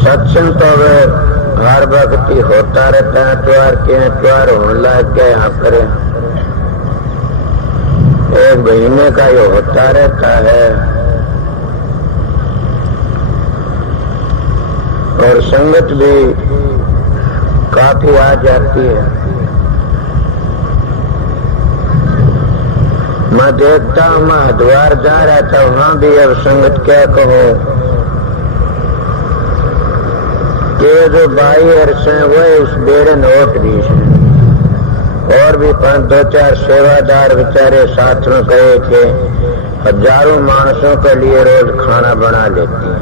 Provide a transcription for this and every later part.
सत्संग तो वे हर वक्त ही होता रहता है, त्योहार के त्योहार होने लग गए यहाँ पर, एक महीने का ये होता रहता है। और संगत भी काफी आ जाती है। मैं देखता हूँ, मैं हरिद्वार जा रहा था, वहां भी अब संगत क्या कहूँ कि जो बाई अर्श है वो उस बेड़े नोट भी है, और भी 5-2-4 सेवादार बेचारे साथ में गए थे, हजारों मानसों के लिए रोज खाना बना लेती है।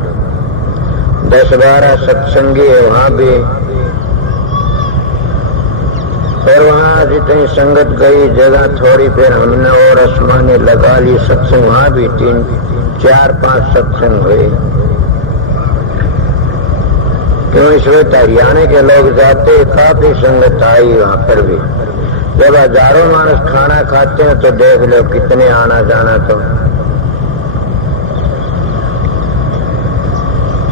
10-12 सत्संगी है वहां भी, फिर वहां जितनी संगत गई जगह थोड़ी, फिर हमने और आसमानी लगा ली सत्संग, वहां भी 3-4-5 सत्संग हुए। क्यों इस वक्त हरियाणा के लोग जाते, काफी संगत आई वहां पर भी। जब हजारों मानस खाना खाते हैं तो देख लो कितने आना जाना। तो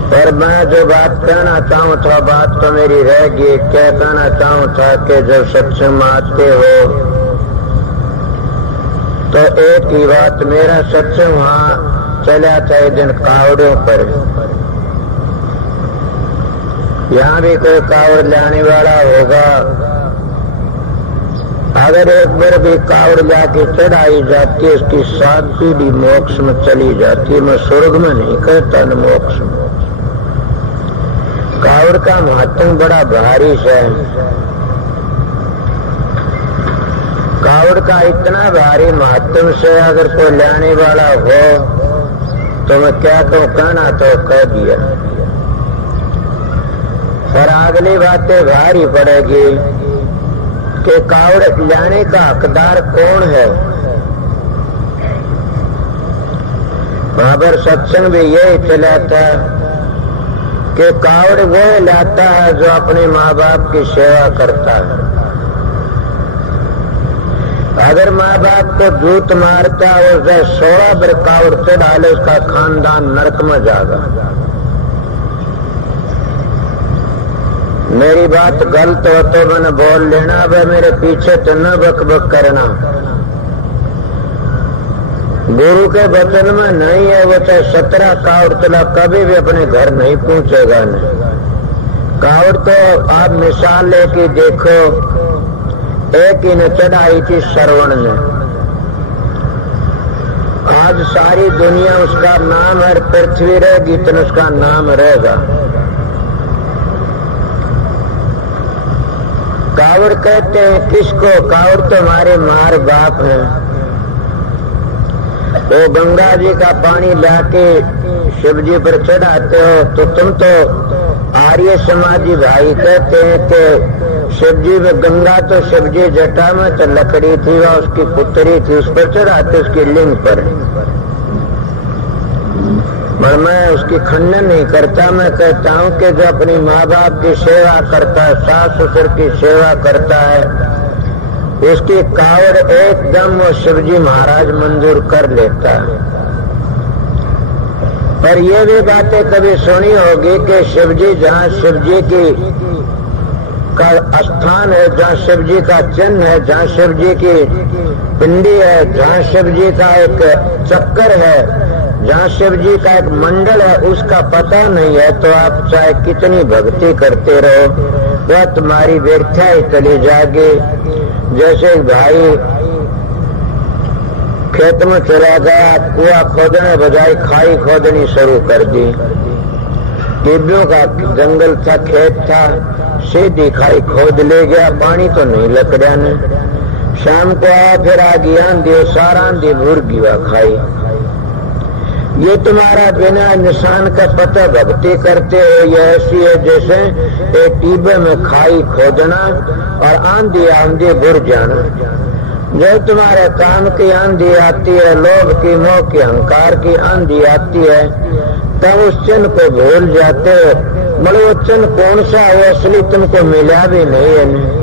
पर मैं जो बात कहना चाहूँ था, बात तो मेरी रह गई। क्या कहना चाहूँ था कि जब सत्संग में आते हो तो एक ही बात, मेरा सत्संग वहां चला था एक दिन कावड़ों पर। यहाँ भी कोई कावड़ लाने वाला होगा, अगर एक बार भी कावड़ लाके चढ़ाई जाती है, उसकी 7 पीढ़ी मोक्ष में चली जाती है। मैं स्वर्ग में नहीं कहता न मोक्ष में। कावड़ का महत्व बड़ा भारी है। कावड़ का इतना भारी महत्व से अगर कोई लाने वाला हो तो मैं क्या कहूँ, कहना तो कह दिया। पर अगली बातें भारी पड़ेगी कि कावड़ लाने का हकदार कौन है। वहां पर सत्संग भी यही चला था कि कावड़ वो लाता है जो अपने माँ बाप की सेवा करता है। अगर माँ बाप को जूत मारता है और 16 बार कावड़ चढ़ा ले, उसका खानदान नरक में जाएगा। मेरी बात गलत हो तो मैंने बोल लेना, अब मेरे पीछे तो न बक बक करना। गुरु के वचन में नहीं है, वो चाहे 17 कावड़ चला कभी भी अपने घर नहीं पहुंचेगा। नहीं कावड़ तो आप मिसाल लेके देखो, एक ही ने चढ़ाई थी श्रवण ने, आज सारी दुनिया उसका नाम है, पृथ्वी रहेगी तो उसका नाम रहेगा। कावड़ कहते हैं किसको? कावड़ तो हमारे मार बाप हैं। वो गंगा जी का पानी लाके शिव जी पर चढ़ाते हो तो तुम तो आर्य समाजी भाई कहते हैं कि शिव जी में गंगा तो शिव जी जटा में तो लकड़ी थी, वह उसकी पुत्री थी, उस पर चढ़ाते उसकी लिंग पर। पर मैं उसकी खंडन नहीं करता, मैं कहता हूँ कि जो अपनी माँ बाप की सेवा करता है, सास ससुर की सेवा करता है, उसकी कावड़ एकदम वो शिवजी महाराज मंजूर कर लेता है। पर ये भी बातें कभी सुनी होगी कि शिवजी जहाँ शिवजी की का स्थान है, जहाँ शिवजी का चिन्ह है, जहाँ शिवजी की पिंडी है, जहाँ शिवजी का एक चक्कर है, जहाँ शिव जी का एक मंडल है, उसका पता नहीं है तो आप चाहे कितनी भक्ति करते रहो, वह तुम्हारी व्यर्था ही चली जाएगी। जैसे भाई खेत में चला गया, कुआ खोदने बजाय खाई खोदनी शुरू कर दी। टिब्बियों का जंगल था, खेत था, सीधी खाई खोद ले गया, पानी तो नहीं लकड़ा ने। शाम को आया फिर आगी आंधी, सारा आंधी मुर्गी वा खाई। ये तुम्हारा बिना निशान का पता भक्ति करते हो, ये ऐसी है जैसे एक टीबे में खाई खोदना और आंधी आंधी बुर जाना। जब तुम्हारे काम की आंधी आती है, लोभ की, मोह की, अहंकार की आंधी आती है, तब उस चिन्ह को भूल जाते हो। मतलब वो चिन्ह कौन सा है, वो असली तुमको मिला भी नहीं है।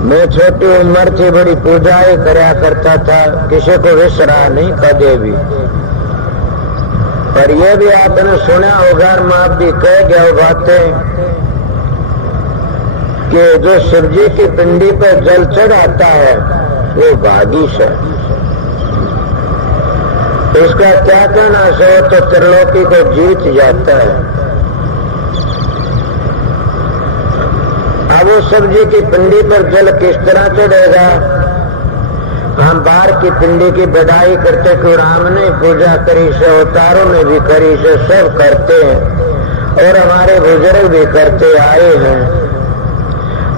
मैं छोटी उम्र थी, बड़ी पूजाएं कराया करता था, किसी को विसरा नहीं कदे भी। पर यह भी आपने सुना होगा, मैं आप भी कह गया बातें कि जो शिव जी की पिंडी पर जल चढ़ाता है वो भागीश है। उसका क्या कहना सो तो त्रिलोकी को जीत जाता है। अब वो शिव जी की पिंडी पर जल किस तरह चढ़ेगा? हम बाहर की पिंडी की बधाई करते कि राम ने पूजा करी से, अवतारों ने भी करी से, सब करते हैं और हमारे बुजुर्ग भी करते आए हैं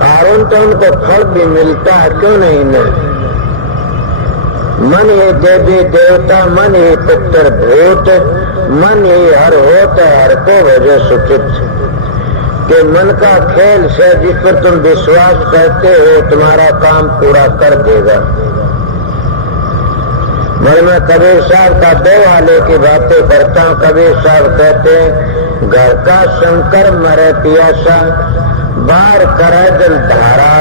और तो उनको फल भी मिलता है, क्यों नहीं? मन ही देवी देवता, मन ही पितर भूत, मन ही हर होत हर को वजह सुचित। कि मन का खेल से जिस पर तुम विश्वास करते हो तुम्हारा काम पूरा कर देगा। मैं कबीर साहब का दो वाले की बातें करता हूँ। कबीर साहब कहते हैं, घर का शंकर मरे पियासा, बाहर करे जल धारा,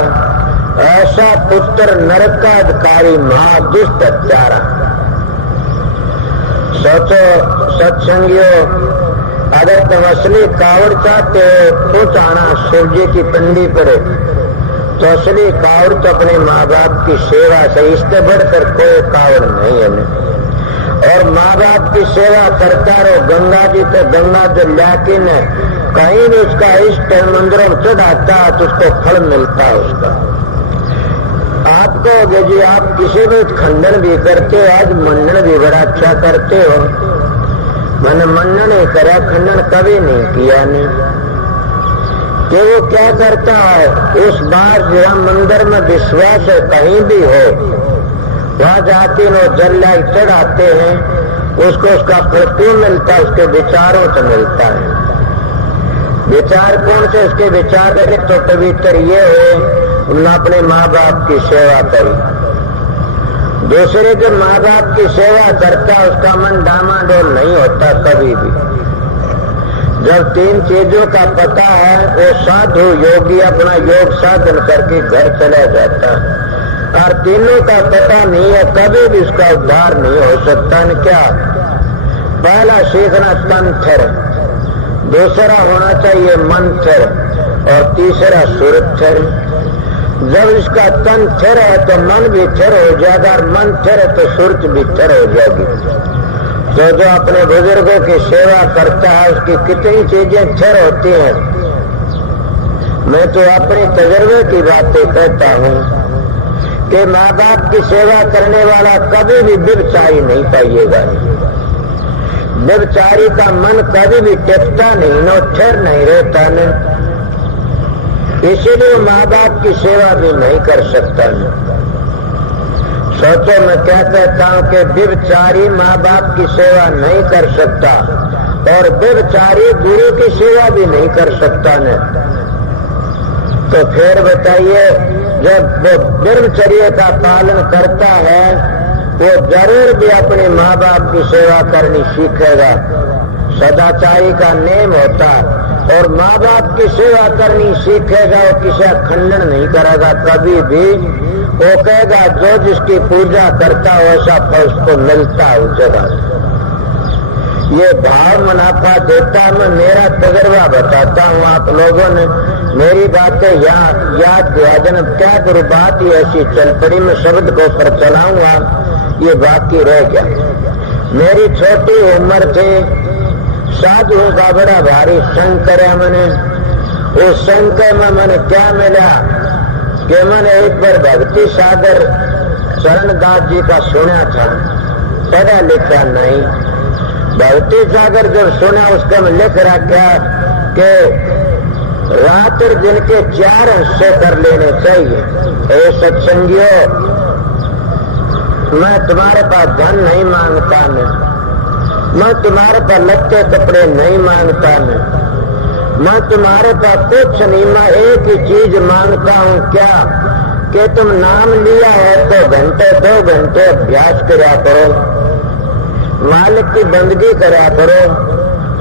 ऐसा पुत्र नरकाधिकारी महा दुष्ट हत्यारा। सोचो सत्संगियों, अगर तुम असली कावड़ चाहते हो तो आना शिव जी की पिंडी पर, तो असली कावड़ तो अपने माँ बाप की सेवा से, इससे बढ़कर कोई कावड़ नहीं है। और माँ बाप की सेवा करता रहो। गंगा जी तो गंगा जल लाके न कहीं भी उसका इष्ट मंदिरों में चढ़ाता तो उसको फल मिलता है उसका। आप कहोगे जी आप किसी भी खंडन भी करते हो, आज मंडन भी बड़ा अच्छा करते हो। मैंने मंडन नहीं करा, खंडन कभी नहीं किया नहीं। कि वो क्या करता है, उस बार जहाँ मंदिर में विश्वास है कहीं भी हो, वहां जाके वो जल चढ़ाते हैं, उसको उसका फल क्यों मिलता है? उसके विचारों से मिलता है। विचार कौन से? उसके विचार तो पवित्र ये हो उन्होंने अपने माँ बाप की सेवा करी। दूसरे जो माँ बाप की सेवा करता उसका मन डामाडोल नहीं होता कभी भी। जब तीन चीजों का पता है वो साधु योगी अपना योग साधन करके घर चला जाता है, और तीनों का पता नहीं है कभी भी उसका उद्धार नहीं हो सकता। न क्या? पहला सीखना तंत्र, दूसरा होना चाहिए मंत्र और तीसरा सुरक्षर। जब इसका तन स्थिर है तो मन भी स्थिर हो जाएगा, और मन स्थिर है तो सूरज भी स्थिर हो जाएगी। तो जो अपने बुजुर्गों की सेवा करता है उसकी कितनी चीजें स्थिर होती हैं। मैं तो अपने तजर्बे की बातें कहता हूँ कि माँ बाप की सेवा करने वाला कभी भी व्यभिचारी नहीं पाइएगा। व्यभिचारी का मन कभी भी टिकता नहीं, न स्थिर नहीं रहता न, इसीलिए माँ बाप की सेवा भी नहीं कर सकता न। सोचो मैं क्या कहता हूँ कि व्यभिचारी माँ बाप की सेवा नहीं कर सकता और व्यभिचारी गुरु की सेवा भी नहीं कर सकता न। तो फिर बताइए, जब वो ब्रह्मचर्य का पालन करता है वो जरूर भी अपने माँ बाप की सेवा करनी सीखेगा। सदाचारी का नेम होता और माँ बाप की सेवा करनी सीखेगा, वो किसी खंडन नहीं करेगा कभी भी। वो कहेगा जो जिसकी पूजा करता है वैसा फल उसको मिलता है उस जगह। ये भाव मुनाफा देता है। मैं मेरा तजर्बा बताता हूँ, आप लोगों ने मेरी बातें याद दिलाजन। क्या गुरु बात ही ऐसी चल पड़ी, मैं शब्द को पर चलाऊंगा, ये बाकी रह गया। मेरी छोटी उम्र थी, साधुओं का बड़ा भारी संग करे मैंने। उस संग में मैंने क्या मिला कि मैंने एक बार भक्ति सागर चरणदास जी का सुना था, पढ़ा लिखा नहीं। भक्ति सागर जब सुना उसका मैं लिख रखा कि रात और दिन के 4 हिस्से कर लेने चाहिए। ए सत्संगियों, मैं तुम्हारे पास धन नहीं मांगता मैं तुम्हारे पास लत्ते कपड़े नहीं मांगता मैं तुम्हारे पास कुछ नहीं, मैं एक ही चीज मांगता हूँ, क्या कि तुम नाम लिया है तो घंटे 2 घंटे अभ्यास करा करो, मालिक की बंदगी करा करो,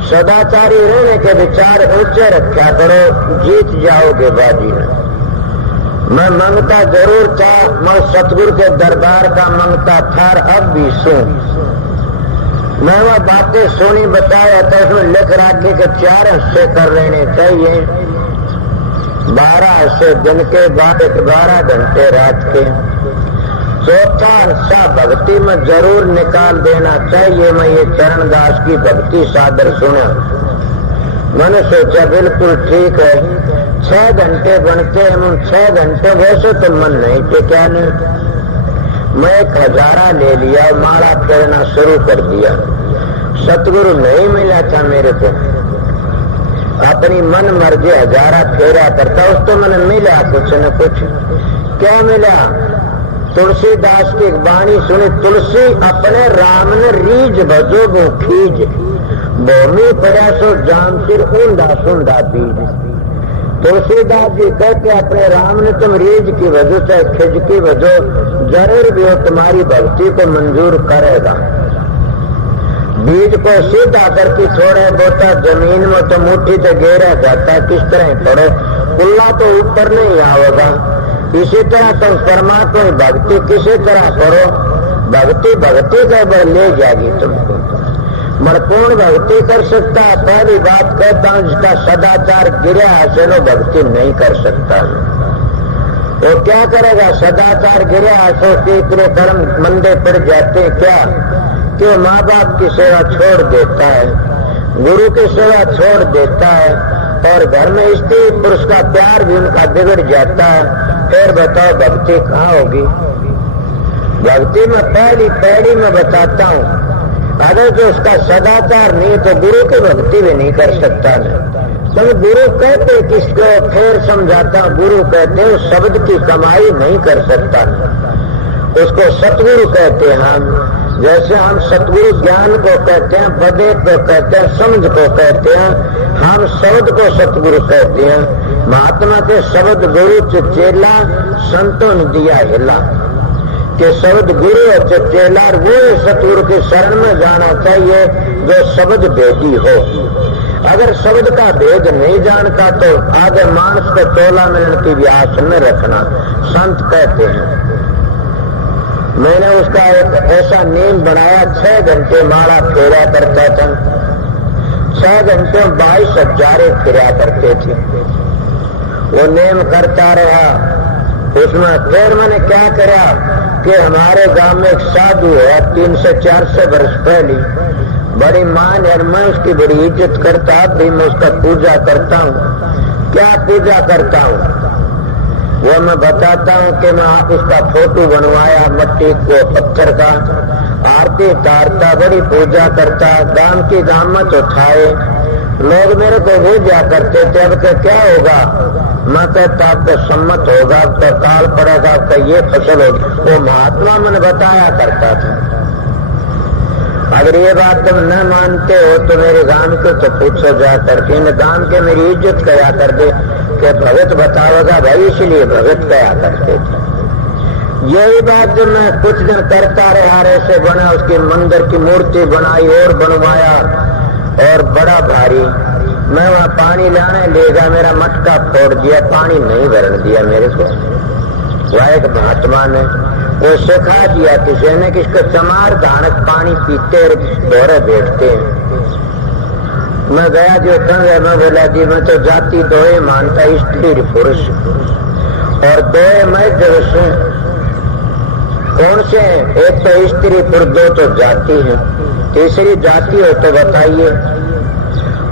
सदाचारी रहने के विचार ऊंचे रखा करो, जीत जाओगे बाजी में। मैं मांगता जरूर था, मैं सतगुरु के दरबार का मांगता था, अब भी सुन मैं वह बातें सुनी बताया तो उसमें लिख रखे कि 4 हिस्से कर लेने चाहिए, 12 हिस्से दिन के, 12 घंटे रात के, चौथा हिस्सा भक्ति में जरूर निकाल देना चाहिए। मैं ये चरणदास की भक्ति सादर सुना, मैंने सोचा बिल्कुल ठीक है। 6 घंटे बनते हैं, उन 6 घंटे वैसे तो मन नहीं टिका ने। मैं 1000 ले लिया, माला फेरना शुरू कर दिया। सतगुरु नहीं मिला था मेरे को, अपनी मन मर्जी 1000 फेरा करता। उस तो मैंने मिला कुछ न कुछ। क्या मिला? तुलसीदास की एक वाणी सुनी, तुलसी अपने राम ने रीज भजो वो खीज, भूमि प्रयासो जाम सिर ऊंधा सुंधा बीज। तुलसीदास जी कहते अपने राम ने तुम रीज की वजह से खिज की वजह जरूर भी हो तुम्हारी भक्ति को मंजूर करेगा। बीज को सीधा करके छोड़े बोता जमीन में तो मुट्ठी से घेरा जाता, किस तरह पड़ो कुल्ला तो ऊपर नहीं आवेगा। इसी तरह तुम परमात्मा की भक्ति किसी तरह करो, भक्ति के ले जाएगी तुमको। मगर कौन भक्ति कर सकता है? पहली बात कहता हूं, जिसका सदाचार गिरा है चलो भक्ति नहीं कर सकता। वो क्या करेगा? सदाचार गिरा है तो इतने कर्म मंदे पड़ जाते हैं क्या कि माँ बाप की सेवा छोड़ देता है, गुरु की सेवा छोड़ देता है, और घर में स्त्री पुरुष का प्यार भी उनका बिगड़ जाता है। फिर बताओ भक्ति कहाँ होगी? भक्ति में पहली पहली में बताता हूँ, अगर जो उसका सदाचार नहीं तो गुरु की भक्ति भी नहीं कर सकता है। तो गुरु कहते किसको? फिर समझाता हूँ, गुरु कहते उस शब्द की कमाई नहीं कर सकता, उसको सतगुरु कहते हैं हम। जैसे हम सतगुरु ज्ञान को कहते हैं, बदे को कहते हैं, समझ को कहते हैं, हम शब्द को सतगुरु कहते हैं। महात्मा के शब्द गुरु चेला संतों ने दिया हिला कि शब्द गुरु और चेला वो सतगुरु के शरण में जाना चाहिए जो शब्द भेदी हो। अगर शब्द का भेद नहीं जानता तो आगे मानस को तोला मिलने की भी आस में रखना, संत कहते हैं। मैंने उसका एक ऐसा नियम बनाया, 6 घंटे माला फेरा करता था, 6 घंटे 22,000 फिरा करते थे। वो नियम करता रहा। उसमें फिर मैंने क्या करा कि हमारे गांव में एक साधु है, 300-400 वर्ष पहले, बड़ी मान है, मैं उसकी बड़ी इज्जत करता भी, मैं उसका पूजा करता हूँ। क्या पूजा करता हूँ वो मैं बताता हूँ कि मैं उसका फोटो बनवाया मट्टी को पत्थर का, आरती उतारता, बड़ी पूजा करता, गांव की गामत उठाए। लोग मेरे को भेजा करते थे, अब क्या होगा? मैं कहता आपको सम्मत होगा, आपका काल पड़ेगा, आपका ये फसल होगी। वो महात्मा मैंने बताया करता था। अगर ये बात तुम न मानते हो तो मेरे गांव को तो पूछो जा करके, गांव के मेरी इज्जत कया कर दे कि भगत बताओगा भाई, इसलिए भगत कया करते थे। यही बात जब मैं कुछ दिन करता रहा, ऐसे बना, उसकी मंदिर की मूर्ति बनाई और बनवाया और बड़ा भारी। मैं वहां पानी लाने ले गया, मेरा मटका फोड़ दिया, पानी नहीं भरने दिया मेरे को। वह एक महात्मा ने वो सिखा दिया किसी ने कि इसको चमार धानक पानी पीते और दोहरे बैठते हैं। मैं गया जो संग, मैं बोला जी मैं तो जाति दोए मानता, स्त्री पुरुष, और दोए मैं जो कौन से? एक तो स्त्री पुरुष, 2 तो जाति है, तीसरी जाति हो तो बताइए।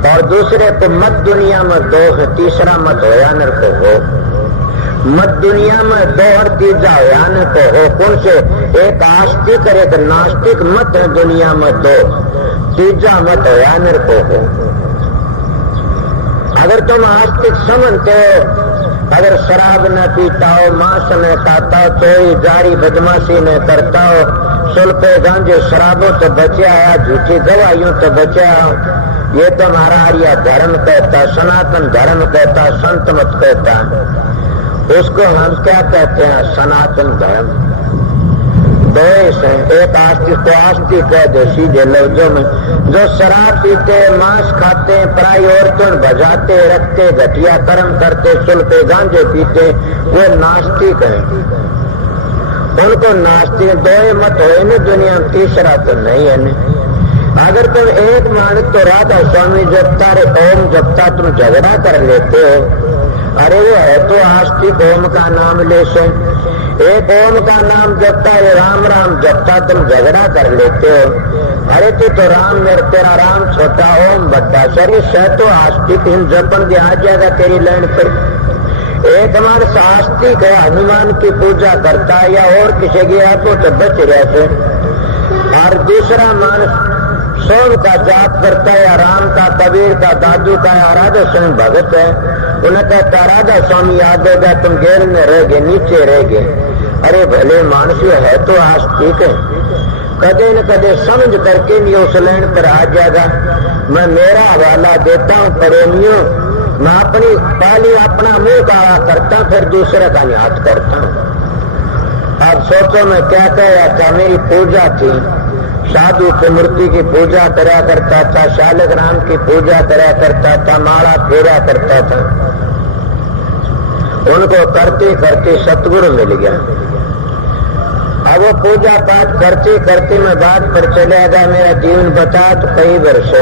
और दूसरे तो मत दुनिया में 2 है, तीसरा मत होया न को हो। मत दुनिया में 2 और तीसरा होया न को हो। कौन से? एक आस्तिक और एक नास्तिक मत है दुनिया में 2, तीसरा मत होया न को हो। अगर तुम आस्तिक समझते हो, अगर शराब न पीता हो, मांस न खाता हो, चोरी जारी बदमाशी न करता हो, सुल्फे गांजे शराबों तो बचा है, झूठी गवाहियों तो बचा है, ये तो हमारा आर्य धर्म कहता, सनातन धर्म कहता, संत मत कहता। उसको हम क्या कहते हैं? सनातन धर्म। 2 है, एक आस्तिक को आस्तिक कह दो सीधे लफ्जों में, जो शराब पीते, मांस खाते, पराई औरतों बजाते रखते, घटिया कर्म करते, सुल्फे गांजे पीते, वो नास्तिक है। उनको नास्तिक 2 मत हो न दुनिया में, तीसरा तो नहीं है। अगर तुम एक मानस तो राधा स्वामी जपता रे ओम जपता तुम झगड़ा कर लेते हो। अरे वो है तो आस्तिक ओम का नाम ले से, एक ओम का नाम जपता है राम राम जपता तुम झगड़ा कर लेते हो। अरे तू तो राम मेरे तेरा राम छोटा ओम बड़ा सर से तो आस्तिक हिम जपन भी आ जाएगा तेरी लाइन पर। एक मानस आस्तिक है हनुमान की पूजा करता है या और किसी की आपको तो बच रहते, और दूसरा मानस सोम का जाप करता है या राम का कबीर का दादू का या राधा स्वामी भगत है, उन्हें कहता राधा स्वामी याद होगा तुम गेल में रह गए नीचे रह गए। अरे भले मानस है तो आस्तिक है, कदे न कदे समझ करके नहीं उस लाइन पर आ जाएगा। मैं मेरा हवाला देता हूँ प्रेमियों, मैं अपनी पहली अपना मुंह काला करता फिर दूसरे का याद करता हूँ। अब सोचो मैं क्या कहा था, मेरी पूजा थी, साधु की मूर्ति की पूजा करा करता था, शालक राम की पूजा करा करता था, माला फेरा करता था। उनको करते करते सतगुरु मिल गया। अब वो पूजा पाठ करते करते मैं बात पर चलेगा मेरा जीवन बता तो कई वर्ष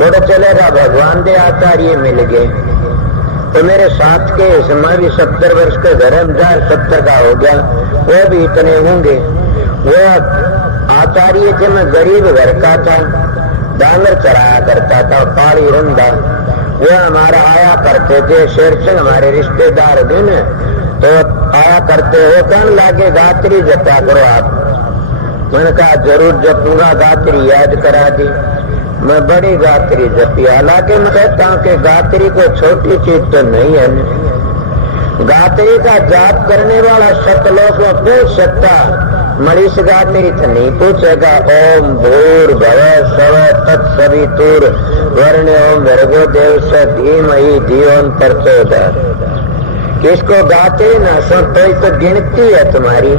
बोला चलेगा भगवान दे आचार्य मिल गए। तो मेरे साथ के समय भी 70 वर्ष के धर्मदार 70 का हो गया, वो भी इतने होंगे। वो आचार्य के मैं गरीब घर का था, डांगर चराया करता था, पाड़ी रंदा। वो हमारा आया करते थे, शेर सिंह हमारे रिश्तेदार दिन तो आया करते हो, कहने लागे गात्री जपा करो आप। मैंने कहा जरूर जपूंगा, गात्री याद करा दी। मैं बड़ी गात्री जपी, हालांकि मैं कहता हूँ कि गात्री को छोटी चीज तो नहीं है। गात्री का जाप करने वाला सतलोक को पूछ सकता, मरीष गात्री तो नहीं पूछेगा। ओम भूर भव स्व तत्सवितुर वरेण्यं भर्गो देवस्य धीमहि धियो न प्रचोदयात्। किसको गाते ना सो तो गिनती है तुम्हारी।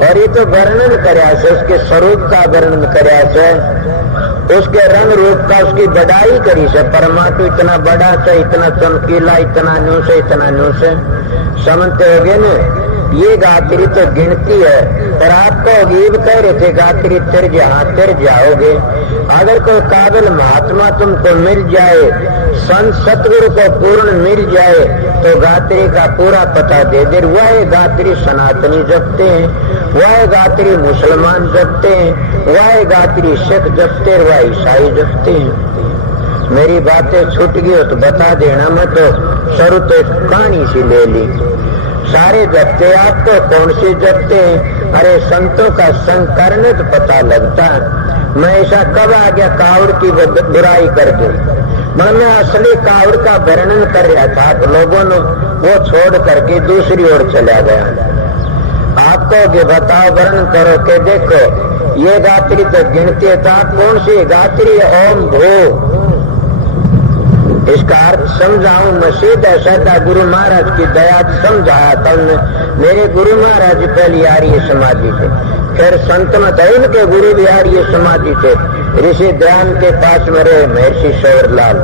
और ये तो वर्णन करया से, उसके स्वरूप का वर्णन करया से, उसके रंग रूप का उसकी बड़ाई करी से। परमात्मा इतना बड़ा से, इतना चमकीला, इतना न्यू से, इतना न्यू से समझते होगे न। ये गात्री तो गिनती है, पर आपको अगीब कह रहे थे गात्री तिर जाओगे। अगर कोई काबिल महात्मा तुमको मिल जाए, संत सतगुरु को पूर्ण मिल जाए, तो गात्री का पूरा पता दे दे। वह गात्री सनातनी जपते हैं, वह गात्री मुसलमान जपते हैं, वह गात्री सिख जपते, वह ईसाई जपते हैं। मेरी बातें छूट गई हो तो बता देना, मैं तो शुरू तो कहानी सी ले ली। सारे जपते, आपको कौन सी जपते हैं? अरे संतों का संग करने तो पता लगता है। मैं ऐसा कब आ गया कावड़ की बुराई कर दूं? मैं असली कावड़ का वर्णन कर रहा था, लोगों ने वो छोड़ करके दूसरी ओर चला गया। आपको कि बताओ वर्णन करो कि देखो ये गात्री तो गिनती था, कौन सी गात्री? ओम भू। इसका अर्थ समझाऊं मैं सीधा साधा गुरु महाराज की दया समझाया था। मेरे गुरु महाराज पहली आर्य समाधि थे, फिर संत मत उनके गुरु भी आर्य समाधि थे। ऋषि ध्यान के पास में रहे महर्षि शौरलाल।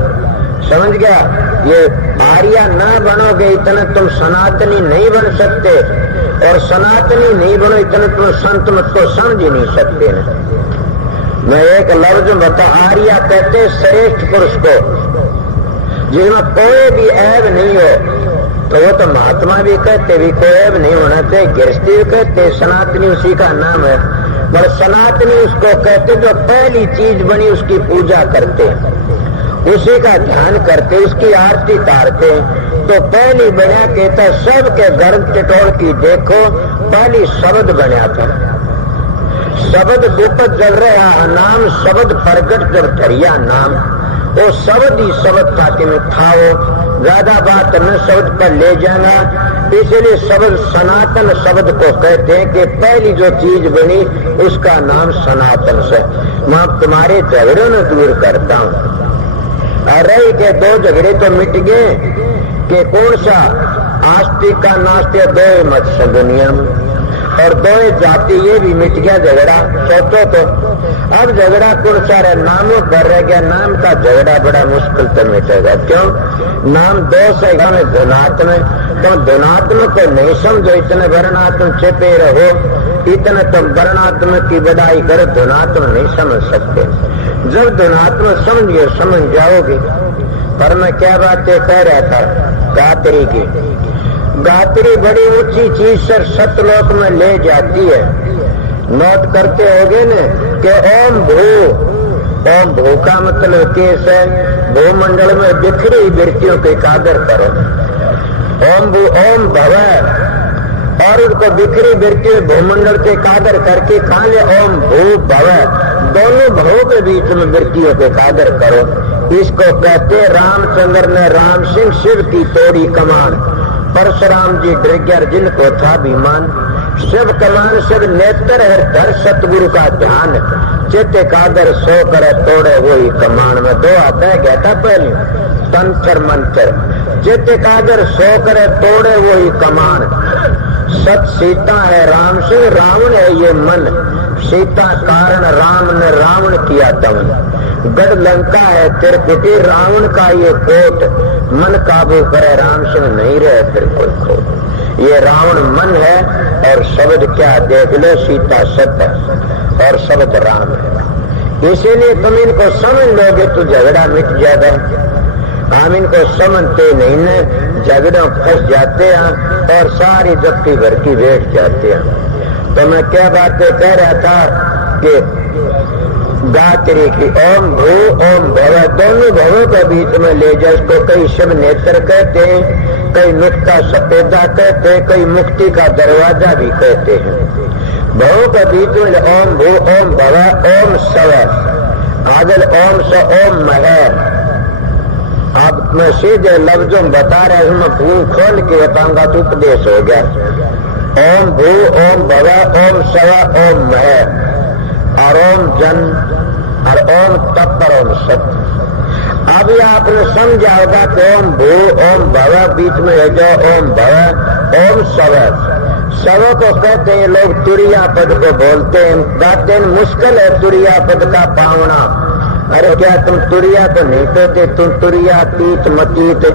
समझ गया? ये आर्या ना बनोगे इतना तुम सनातनी नहीं बन सकते, और सनातनी नहीं बनो इतना तुम संत मत को समझ ही नहीं सकते न। मैं एक लफ्ज बता, आर्या कहते श्रेष्ठ पुरुष को जिसमें कोई भी ऐब नहीं हो, तो वो तो महात्मा भी कहते भी कोई ऐब नहीं होना चाहिए। गृहस्थी भी कहते, सनातनी उसी का नाम है। पर सनातनी उसको कहते जो पहली चीज बनी उसकी पूजा करते, उसी का ध्यान करते, उसकी आरती तारते। तो पहली बना कहता सबके गर्भ टिटोल की देखो, पहली शब्द बना था। शब्द दुपद जल रहा नाम, शब्द प्रगट जब धरिया नाम, वो शब्द ही शब्द खाते में खाओ, ज्यादा बात न शब्द पर ले जाना। इसलिए शब्द सनातन शब्द को कहते हैं कि पहली जो चीज बनी उसका नाम सनातन से। मैं तुम्हारे झगड़ों न दूर करता हूँ। अरे के दो झगड़े तो मिट गए कि कौन सा आस्तिक का नास्तिक दो मत से दुनिया में, और दो जाति ये भी मिट गया झगड़ा। सोचो तो अब झगड़ा कौन सा रहे? नामों पर रह गया। नाम का झगड़ा बड़ा मुश्किल तो मिटेगा। क्यों? नाम दो से धनात्म, तो धनात्म को नहीं समझो, इतने वर्णात्म छिपे रहो इतना तो वर्णात्मक की बड़ाई कर धुनात्मक नहीं समझ सकते। जब धुनात्मक समझ जाओगे। पर मैं क्या बातें कह रहा था गात्री की। गात्री बड़ी ऊंची चीज सर सतलोक में ले जाती है। नोट करते होगे न कि ओम भू का मतलब केस है भूमंडल में बिखरी वृत्तियों के कादर करो। ओम भव और उनको बिखरी वृत्तियों भूमंडल के कादर करके खाले ओम भू भव दोनों भवों के बीच में वृत्तियों के कादर करो। इसको कहते रामचंद्र ने राम सिंह शिव की तोड़ी कमान। परशुराम जी ड्रिगर जिनको था अभिमान। शिव कमान शिव नेत्र है धर सतगुरु का ध्यान। चित्त कादर सो करे तोड़े वही कमान में दो आता है कहता पहले तंत्र मंत्र। चित्त कादर सो करे तोड़े वही कमान। सत सीता है राम सिंह रावण है ये मन। सीता कारण राम ने रावण किया दमन। गढ़ लंका है त्रिकुटी रावण का ये कोट। मन काबू करे राम सिंह नहीं रहे फिर कोई खोट। ये रावण मन है और शब्द क्या देख लो सीता सत्य और शब्द राम है। इसीलिए तुम इनको समझ लोगे तो झगड़ा मिट जाएगा। हम इनको समझते नहीं न झगड़ों फंस जाते हैं और सारी जप्ती भर की बैठ जाते हैं। तो मैं क्या बातें कह रहा था कि गात्री की ओम भू ओम भव दोनों भवों के बीच में ले जाए। इसको कई शिव नेत्र कहते हैं, कई नुक्ता सफेदा कहते हैं, कई मुक्ति का दरवाजा भी कहते हैं। भवों के बीच में ओम भू ओम भव ओम सव आदल ओम स ओम मह। अब मैं सीधे लफ्जों बता रहा हूं, मैं भूल खोल के बताऊंगा तो उपदेश हो गया। ओम भू ओम भव ओम सव ओम मह और ओम जन और ओम तत्पर ओम सत्य। अभी आपने समझा होगा कि ओम भू ओम भव बीच में है जो ओम भव ओम सव। सव को कहते हैं लोग तुरिया पद को बोलते हैं, गाते हैं मुश्किल है तुरिया पद का पावना। अरे क्या तुम तुरिया तो नहीं कहते, तुम तुरिया तीत मतीत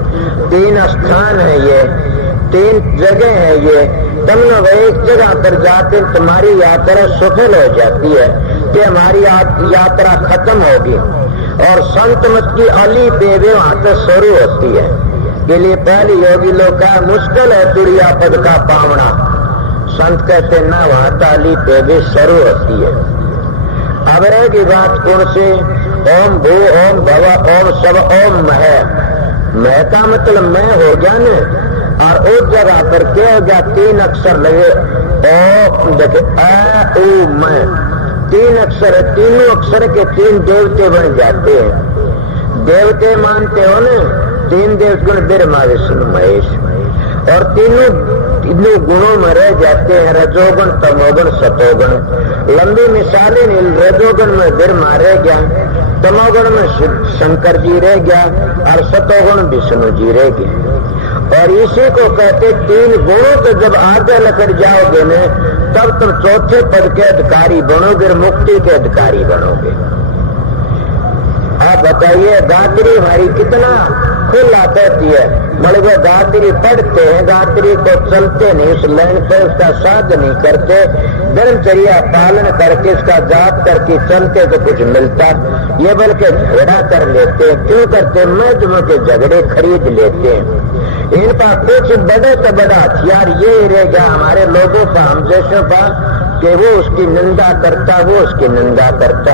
तीन स्थान है, ये तीन जगह है। ये तुम लोग एक जगह पर जाते तुम्हारी यात्रा सफल हो जाती है कि हमारी यात्रा खत्म होगी। और संत मत की अली पेवे वहां से शुरू होती है। के लिए पहली योगी लोग का मुश्किल है तुरिया पद का पावना। संत कहते ना वहां तो अली पेवे शुरू होती है। अब रहेगी बात कौन से ओम भू ओम भव ओम सब ओम मह। मह का मतलब मैं हो गया न और उस जगह पर क्या हो गया तीन अक्षर लगे ओ देखे अ उ मैं तीन अक्षर है। तीनों अक्षर के तीन देवते बन जाते हैं। देवते मानते हो न तीन देवगुण ब्रह्मा विष्णु महेश और तीनों गुणों में रह जाते हैं रजोगुण तमोगुण सतोगुण। लंबी मिसालें रजोगुण में ब्रह्मा रह गया, तमोगुण में शंकर जी रह गया और सतोगुण विष्णु जी रह गए। और इसी को कहते तीन गुणों को जब आगे लेकर जाओगे न तब तुम चौथे पद के अधिकारी बनोगे, मुक्ति के अधिकारी बनोगे। आप बताइए गात्री हमारी कितना खुला कहती है। मतलब गात्री पढ़ते हैं, गात्री को चलते नहीं, उस लाइन पर उसका साध नहीं करते, धर्मचर्या पालन करके उसका जाप करके चलते तो कुछ मिलता। ये बल्कि झगड़ा कर लेते हैं। क्यों करते? मजमू के झगड़े खरीद लेते हैं। इनका कुछ बड़े से बड़ा हथियार ये रह गया हमारे लोगों का, हम जैसों का, कि वो उसकी निंदा करता, वो उसकी निंदा करता।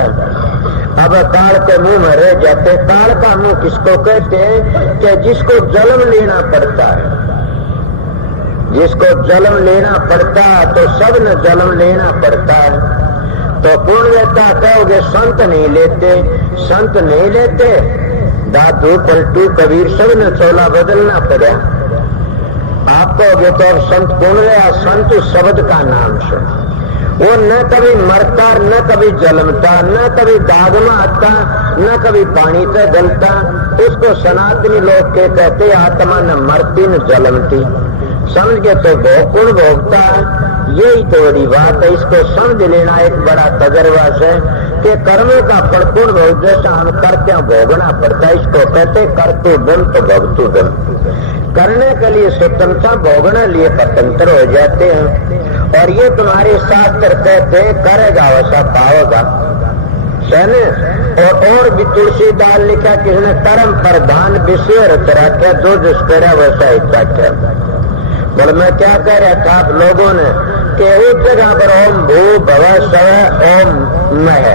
अब काल के मुंह में रह जाते। काल का मुंह किसको कहते हैं? कि जिसको जन्म लेना पड़ता है। जिसको जन्म लेना पड़ता है तो सब ने जन्म लेना पड़ता है। तो पूर्णता कहोगे संत नहीं लेते, संत नहीं लेते। दादू पलटू कबीर सब ने चोला बदलना पड़ा। आप कहोगे तो अब संत कौन गया? संत उस शब्द का नाम से वो न कभी मरता, न कभी जलमता, न कभी दाग में आता, न कभी पानी से गलता। उसको सनातनी लोग के कहते आत्मा न मरती न जलमती। समझ के तो भोग कौन भोगता है? यही तो बड़ी बात है। इसको समझ लेना एक बड़ा तजर्बा है कि कर्मों का परिपूर्ण बहुत जैसा हम करते हैं भोगना पड़ता है। इसको कहते करतु धन तो भगतु धन। करने के लिए स्वतंत्रता, भोगने लिए स्वतंत्र हो जाते हैं। और ये तुम्हारे शास्त्र कहते हैं करेगा वैसा पाओगा, है न। और भी तुलसीदास लिखा किसने कर्म प्रधान विषय रच रखा, जो जिस करे वैसा इच्छा क्या। बोल मैं क्या कह रहा था आप लोगों ने कि एक जगह पर ओम भू भव स्व ओम मह,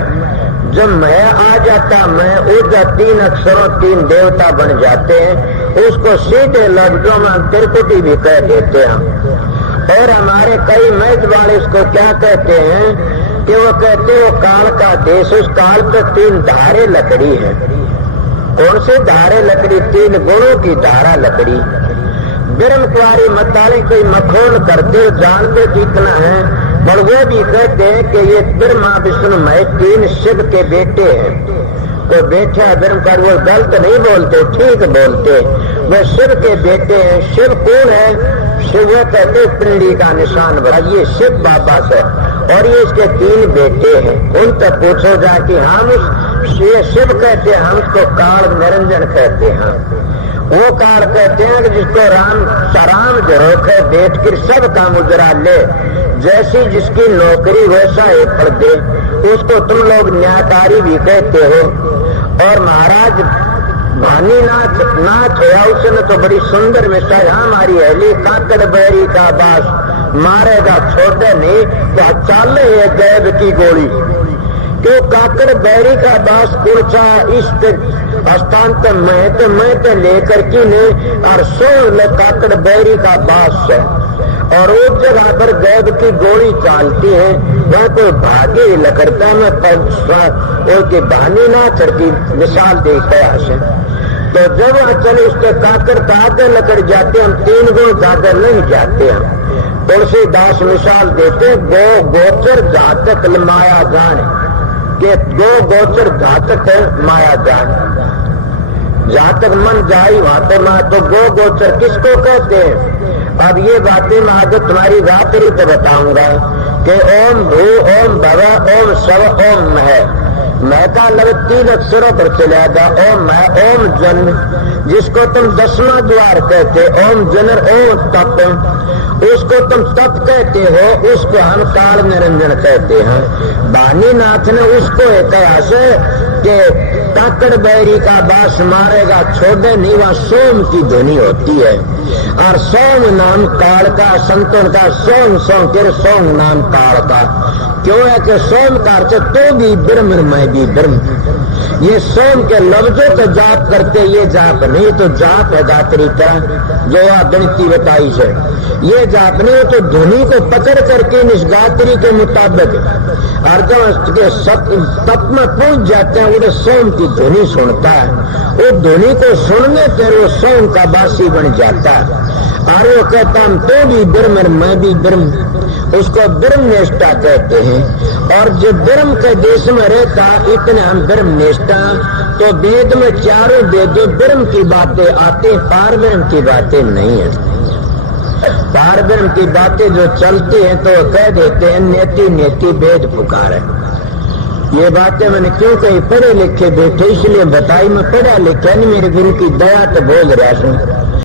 जब मैं आ जाता मैं उस 3 अक्षरों 3 देवता बन जाते हैं। उसको सीधे लफ्जों में त्रिकुटी भी कह देते हैं। और हमारे कई मैथ वाले इसको क्या कहते हैं कि वो कहते वो काल का देश, उस काल पे 3 धारे लकड़ी है। कौन सी धारे लकड़ी? 3 गुणों की धारा लकड़ी। ब्रह्म कुमारी मताले कोई मखोन करते जानते कितना है, पर वो भी कहते हैं कि ये ब्रह्मा विष्णु महेश 3 शिव के बेटे हैं। तो बेटा ब्रह्म का वो गलत नहीं बोलते, ठीक बोलते। वो शिव के बेटे हैं। शिव कौन है? शिव कहते पिंडी का निशान बना, ये शिव बाबा से। और ये इसके 3 बेटे हैं। उन तक पूछो जाके हम शिव कहते हैं, हम उसको काल निरंजन कहते हैं। वो काल कहते हैं कि जिसको राम जरोख है बैठ कर सब काम उजरा ले, जैसी जिसकी नौकरी वैसा एक पढ़ दे, उसको तुम लोग न्यायकारी भी कहते हो। और महाराज भानीनाथ नाथ होया, उसने तो बड़ी सुंदर मिसाल हमारी अहली काकड़ बैरी का बास मारेगा छोटे नहीं तो चाल है गैब की गोली। क्यों काकड़ बैरी का बास पूछा इस स्थान तो मैं तो लेकर की ने और सोन काकड़ बैरी का बास है। और उस जगह पर गैब की गोली चालती है, वह कोई भागे लकड़ता में के बहानी ना चढ़ती मिसाल देखा है। तो जब चले उसके काकर ताके लकड़ जाते हम 3 गुण जाकर नहीं जाते हैं। तुलसीदास मिसाल देते गो गोचर जातक माया जाने के गो गोचर जातक है माया जाने। जहां तक मन जाई वहां तक मां, तो गो गोचर किसको कहते हैं? अब ये बातें मैं आगे तुम्हारी रात्रि तो बताऊंगा कि ओम भू ओम भव ओम स्व ओम है। मैं का लग 3 अक्षरों पर चला था। ओम मैं ओम जन, जिसको तुम 10वां द्वार कहते, ओम जनर ओम तप, उसको तुम तप कहते हो, उसको हम काल निरंजन कहते हैं। बानीनाथ ने उसको कहा से कि काकड़ बैरी का बास मारेगा छोड़े नहीं, वहां सोम की ध्वनि होती है। और सोम नाम काल का, संतों का सोम सोम फिर सोम नाम काल का। क्यों है कि सोम का अर्थ तो भी ब्रह्म मैं भी ब्रह्म। ये सोम के लफ्जों को जाप करते, ये जाप नहीं तो जाप है गात्री का जो गणिती बताई है। ये जाप नहीं हो तो ध्वनि को पकड़ करके इस गात्री के मुताबिक अर्थ के तप में पहुंच जाते हैं, वो सोम की ध्वनि सुनता है। वो ध्वनि को सुनने पर वो सोम का बासी बन जाता है। और वो कहता हम तो भी ब्रह्म मैं भी ब्रह्म, उसको ब्रह्म निष्ठा कहते हैं। और जो ब्रह्म के देश में रहता इतने हम ब्रह्म निष्ठा। तो वेद में चारों वेदों ब्रह्म की बातें आते, पार ब्रह्म की बातें नहीं है। पार ब्रह्म की बातें जो चलती हैं तो कह देते हैं नेति नेति वेद पुकारे। ये बातें मैंने क्यों कही? पढ़े लिखे बैठे इसलिए बताई। मैं पढ़ा लिखा नहीं, मेरे गुरु की दया तो बोल रहा हूं।